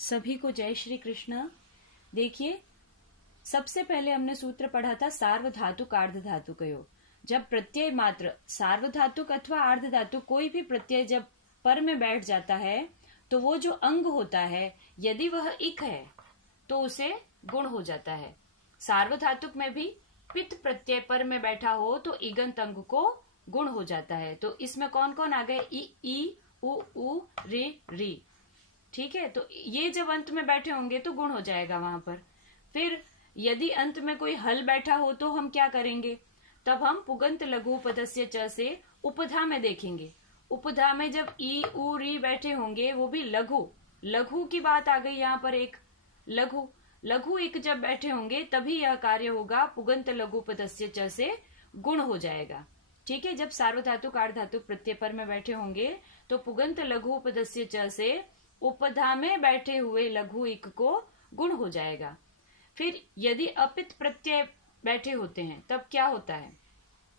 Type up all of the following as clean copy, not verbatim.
सभी को जय श्री कृष्ण। देखिए, सबसे पहले हमने सूत्र पढ़ा था सार्वधातुक आर्धधातुकयो। जब प्रत्यय मात्र सार्वधातुक अथवा आर्धधातुक कोई भी प्रत्यय जब पर में बैठ जाता है तो वो जो अंग होता है यदि वह इक है तो उसे गुण हो जाता है। सार्वधातुक में भी पित प्रत्यय पर में बैठा हो तो इगंत अंग को गुण हो जाता है। तो इसमें कौन कौन आ गए? ई उ रे री। ठीक है, तो ये जब अंत में बैठे होंगे तो गुण हो जाएगा वहां पर। फिर यदि अंत में कोई हल बैठा हो तो हम क्या करेंगे? तब हम पुगंत लघु पदस्य च से उपधा में देखेंगे। उपधा में जब ई उ री बैठे होंगे वो भी लघु, लघु की बात आ गई यहाँ पर। एक लघु, लघु एक जब बैठे होंगे तभी यह कार्य होगा, पुगंत लघु पदस्य च से गुण हो जाएगा। ठीक है, जब सार्वधातुक आर्धधातुक प्रत्यय पर में बैठे होंगे तो पुगंत लघु पदस्य च से उपधा में बैठे हुए लघु इक को गुण हो जाएगा। फिर यदि अपित प्रत्यय बैठे होते हैं तब क्या होता है?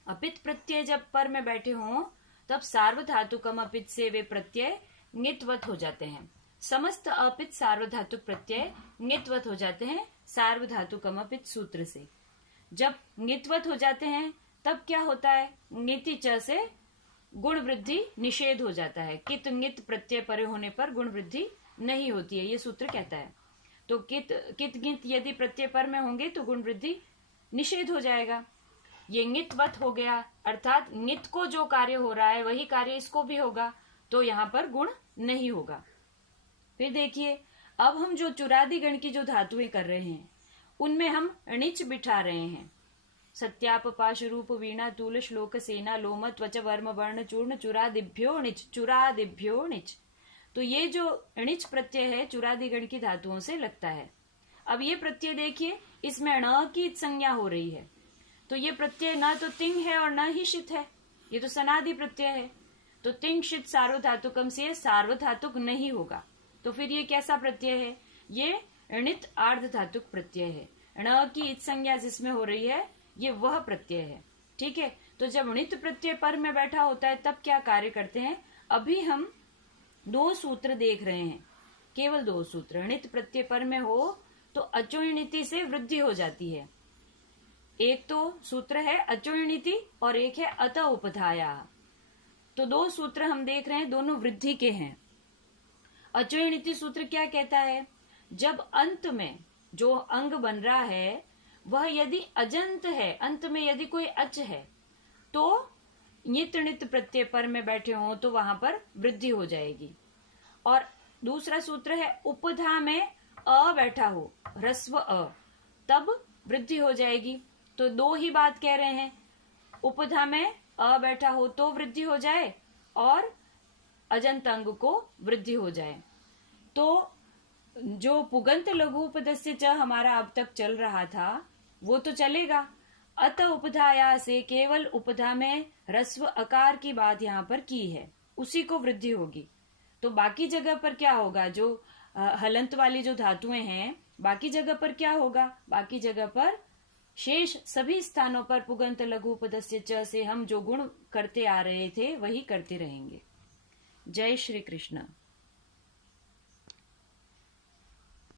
अपित प्रत्यय जब पर में बैठे हों तब सार्वधातुकम अपित से वे प्रत्यय ङित्वत हो जाते हैं। समस्त अपित सार्वधातुक प्रत्यय ङित्वत हो जाते हैं सार्वधातुकम अपित सूत्र से। जब ङित्वत हो जाते हैं तब क्या होता है? ङिति च से गुण वृद्धि निषेध हो जाता है। कित ङित प्रत्यय परे होने पर गुण वृद्धि नहीं होती है, ये सूत्र कहता है। तो कित ङित यदि प्रत्यय पर में होंगे तो गुण वृद्धि निषेध हो जाएगा। ये ङितवत हो गया, अर्थात ङित को जो कार्य हो रहा है वही कार्य इसको भी होगा, तो यहाँ पर गुण नहीं होगा। फिर देखिए, अब हम जो चुरादी गण की जो धातुएं कर रहे हैं उनमें हम णिच बिठा रहे हैं। सत्याप पाश रूप वीणा तूल श्लोक सेना लोम त्वच वर्म वर्ण चूर्ण चुरादिभ्यो णिच, चुरादिभ्यो णिच। तो ये जो णिच प्रत्यय है चुरादिगण की धातुओं से लगता है। अब ये प्रत्यय देखिए, इसमें ण की संज्ञा हो रही है, तो ये प्रत्यय न तो तिंग है और न ही शित है, ये तो सनादि प्रत्यय है। तो तिंग शित सार्वधातुकम से सार्वधातुक नहीं होगा, तो फिर ये कैसा प्रत्यय है? ये णित आर्धधातुक प्रत्यय है। ण की इत संज्ञा जिसमें हो रही है ये वह प्रत्यय है। ठीक है, तो जब णित प्रत्यय पर में बैठा होता है तब क्या कार्य करते हैं? अभी हम दो सूत्र देख रहे हैं, केवल दो सूत्र। णित प्रत्यय पर में हो तो अचोणिति से वृद्धि हो जाती है। एक तो सूत्र है अचोणिति और एक है अत उपधाया। तो दो सूत्र हम देख रहे हैं, दोनों वृद्धि के हैं। अचोणिति सूत्र क्या कहता है? जब अंत में जो अंग बन रहा है वह यदि अजंत है, अंत में यदि कोई अच है तो ङित णित प्रत्यय पर में बैठे हों तो वहां पर वृद्धि हो जाएगी। और दूसरा सूत्र है उपधा में अ बैठा हो, ह्रस्व अ, तब वृद्धि हो जाएगी। तो दो ही बात कह रहे हैं, उपधा में अ बैठा हो तो वृद्धि हो जाए और अजंत अंग को वृद्धि हो जाए। तो जो पुगंत लघु उपधस्य च हमारा अब तक चल रहा था वो तो चलेगा। अत उपधाया से केवल उपधा में ह्रस्व अकार की बात यहाँ पर की है, उसी को वृद्धि होगी। तो बाकी जगह पर क्या होगा? जो हलंत वाली जो धातुएं हैं बाकी जगह पर क्या होगा? बाकी जगह पर शेष सभी स्थानों पर पुगंत लघु उपधस्य च से हम जो गुण करते आ रहे थे वही करते रहेंगे। जय श्री कृष्ण।